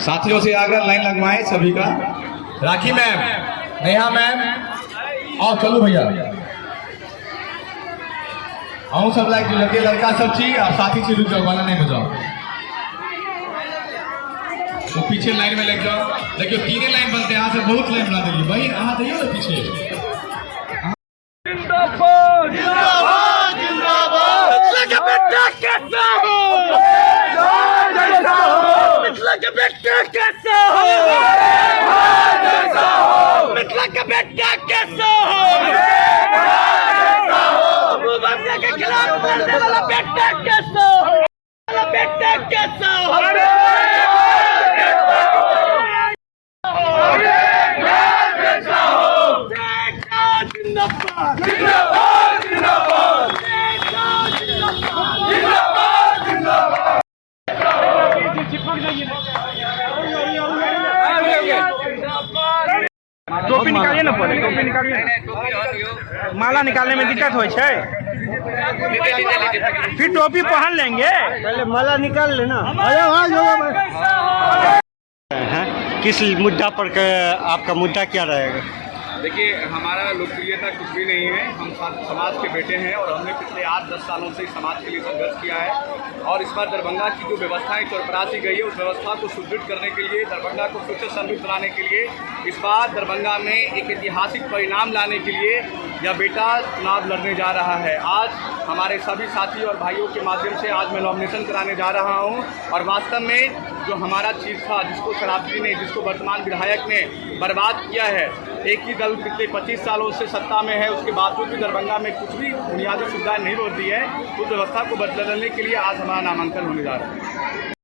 साथियों से आग्रह लाइन लगवाएं सभी का। राखी मैम, नेहा मैम, आओ चलो भैया, आओ सब लाइक जो लगे लड़का सब चीज और साथी से रुक जाओ, वाला नहीं बजाओ, तो पीछे लाइन में लग जाओ। देखियो तीन लाइन बनते हैं, यहाँ से बहुत लाइन बना देंगे भाई, यहाँ जाइए ना पीछे। टोपी निकालिए ना, पहले टोपी निकालिए, माला निकालने में दिक्कत हो छै, फिर टोपी पहन लेंगे, पहले माला निकाल लेना। किस मुद्दा पर आपका मुद्दा क्या रहेगा? देखिए, हमारा लोकप्रियता कुछ भी नहीं है, हम समाज के बेटे हैं और हमने पिछले 8-10 सालों से समाज के लिए संघर्ष किया है। और इस बार दरभंगा की जो व्यवस्थाएं चौपरासी गई है, उस व्यवस्था को सुदृढ़ करने के लिए, दरभंगा को फिर से समृद्ध बनाने के लिए, इस बार दरभंगा में एक ऐतिहासिक परिणाम लाने के लिए यह बेटा चुनाव लड़ने जा रहा है। आज हमारे सभी साथी और भाइयों के माध्यम से आज मैं नॉमिनेशन कराने जा रहा हूँ। और वास्तव में जो हमारा चीफ था, जिसको शराबजी ने, जिसको वर्तमान विधायक ने बर्बाद किया है, एक ही दल पिछले 25 सालों से सत्ता में है, उसके बावजूद भी दरभंगा में कुछ भी बुनियादी सुविधाएं नहीं होती है, उस व्यवस्था को बदलने के लिए आज हमारा नामांकन होने जा रहा है।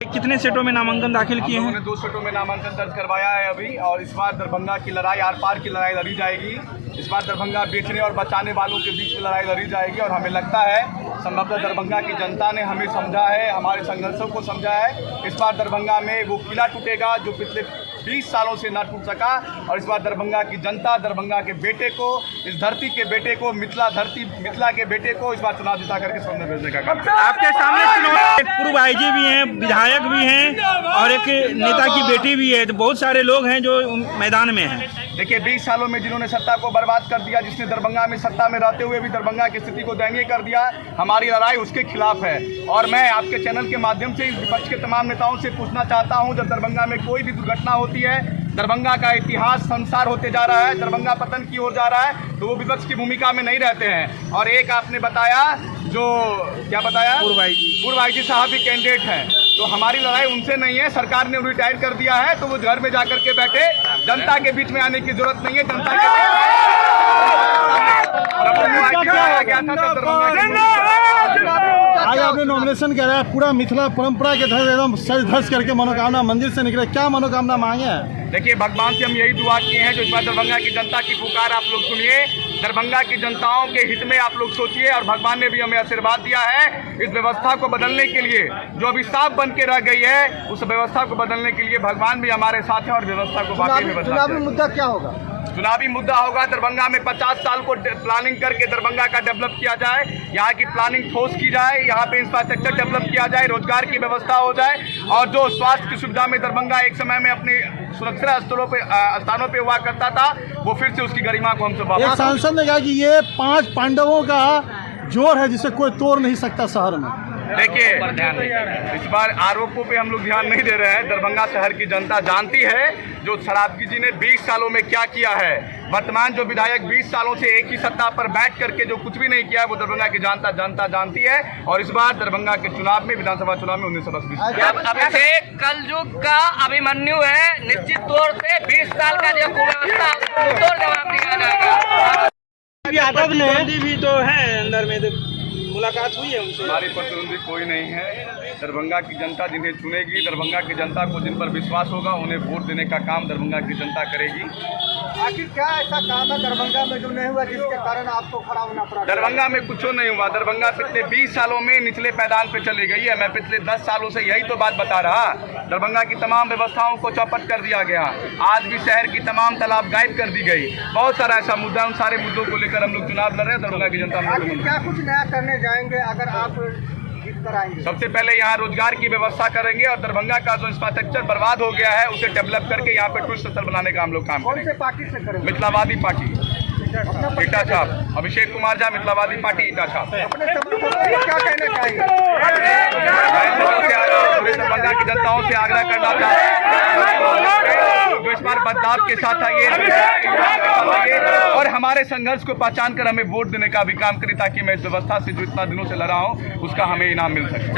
कितने सेटों में नामांकन दाखिल किए हैं? हमने 2 सेटों में नामांकन दर्ज करवाया है अभी, और इस बार दरभंगा की लड़ाई आर पार की लड़ाई लड़ी जाएगी। इस बार दरभंगा बेचने और बचाने वालों के बीच में लड़ाई लड़ी जाएगी। और हमें लगता है संभवतः दरभंगा की जनता ने हमें समझा है, हमारे संघर्षों को समझा है। इस बार दरभंगा में वो किला टूटेगा जो पिछले 20 सालों से ना टूट सका। और इस बार दरभंगा की जनता दरभंगा के बेटे को, इस धरती के बेटे को, मिथिला के बेटे को इस बार चुनाव जिता करके सामने भेजने का काम। आपके सामने एक पूर्व आईजी भी हैं, विधायक भी हैं और एक नेता की बेटी भी है, तो बहुत सारे लोग हैं जो मैदान में हैं। देखिए, 20 सालों में जिन्होंने सत्ता को बर्बाद कर दिया, जिसने दरभंगा में सत्ता में रहते हुए भी दरभंगा की स्थिति को दयनीय कर दिया, हमारी लड़ाई उसके खिलाफ है। और मैं आपके चैनल के माध्यम से विपक्ष के तमाम नेताओं से पूछना चाहता हूं, जब दरभंगा में कोई भी दुर्घटना होती है, दरभंगा का इतिहास संसार होते जा रहा है, दरभंगा पतन की ओर जा रहा है, तो वो विपक्ष की भूमिका में नहीं रहते हैं। और एक आपने बताया, जो क्या बताया, पूर्व आईजी साहब भी कैंडिडेट हैं, तो हमारी लड़ाई उनसे नहीं है। सरकार ने रिटायर कर दिया है, तो वो घर में जाकर के बैठे, जनता के बीच में आने की जरूरत नहीं है। जनता के आज आपने नॉमिनेशन करा है, पूरा मिथिला परंपरा के तहत एकदम सज धज करके मनोकामना मंदिर से निकले, क्या मनोकामना मांगे हैं? देखिए, भगवान से हम यही दुआ किए हैं, जो इस बार दरभंगा की जनता की पुकार आप लोग सुनिए, दरभंगा की जनताओं के हित में आप लोग सोचिए। और भगवान ने भी हमें आशीर्वाद दिया है इस व्यवस्था को बदलने के लिए, जो अभी साफ बन के रह गई है, उस व्यवस्था को बदलने के लिए भगवान भी हमारे साथ हैं और व्यवस्था को बाकी में बदलना। चुनावी मुद्दा क्या होगा? चुनावी मुद्दा होगा दरभंगा में 50 साल को प्लानिंग करके दरभंगा का डेवलप किया जाए, यहाँ की प्लानिंग ठोस की जाए, यहाँ पे इंफ्रास्ट्रक्चर डेवलप किया जाए, रोजगार की व्यवस्था हो जाए, और जो स्वास्थ्य की सुविधा में दरभंगा एक समय में अपनी सुरक्षा स्थानों पे हुआ करता था, वो फिर से उसकी गरिमा को हम सब। एक सांसद ने कहा कि ये 5 पांडवों का जोर है जिसे कोई तोड़ नहीं सकता शहर में। देखिए, इस बार आरोपों पे हम लोग ध्यान नहीं दे रहे हैं। दरभंगा शहर की जनता जानती है जो शराबजी जी ने 20 सालों में क्या किया है। वर्तमान जो विधायक 20 सालों से एक ही सत्ता पर बैठ करके जो कुछ भी नहीं किया, वो दरभंगा की जनता जानती है। और इस बार दरभंगा के चुनाव में, विधानसभा चुनाव में 1920 अभिषेक कलयुग का अभिमन्यु है, निश्चित तौर से 20 साल का जो कुव्यवस्था तोड़ जवाब दिया जाएगा। यादव ने भी तो है अंदर में, मुलाकात हुई है उनसे? हमारे प्रतिद्वंदी कोई नहीं है। दरभंगा की जनता जिन्हें चुनेगी, दरभंगा की जनता को जिन पर विश्वास होगा, उन्हें वोट देने का काम दरभंगा की जनता करेगी। आखिर क्या ऐसा काम है दरभंगा में जो नहीं हुआ जिसके कारण आपको खड़ा होना पड़ा? दरभंगा में कुछ नहीं हुआ। दरभंगा पिछले 20 सालों में निचले पैदान पे चली गई है। मैं पिछले 10 सालों से यही तो बात बता रहा। दरभंगा की तमाम व्यवस्थाओं को चौपट कर दिया गया। आज भी शहर की तमाम तालाब गायब कर दी गई। बहुत सारा ऐसा मुद्दा, उन सारे मुद्दों को लेकर हम लोग चुनाव लड़ रहे हैं। दरभंगा की जनता क्या कुछ नया करने जाएंगे अगर आप कराएंगे? सबसे पहले यहाँ रोजगार की व्यवस्था करेंगे और दरभंगा का जो इंफ्रास्ट्रक्चर बर्बाद हो गया है उसे डेवलप करके यहाँ पे टूरिस्ट स्थल बनाने का हम लोग काम कौन से करेंगे। पार्टी से करेंगे? मिथिलावादी पार्टी ईटा छाप, अभिषेक कुमार झा, मिथिलावादी पार्टी ईटा छाप। अपने समर्थकों को क्या कहना चाहेंगे? पूरे दरभंगा की जनताओं से आग्रह करना चाहते हैं जो इस बार बदलाव के साथ आइए और हमारे संघर्ष को पहचान कर हमें वोट देने का भी काम करें ताकि मैं इस व्यवस्था से जो इतना दिनों से लड़ा हूँ उसका हमें इनाम मिल सके।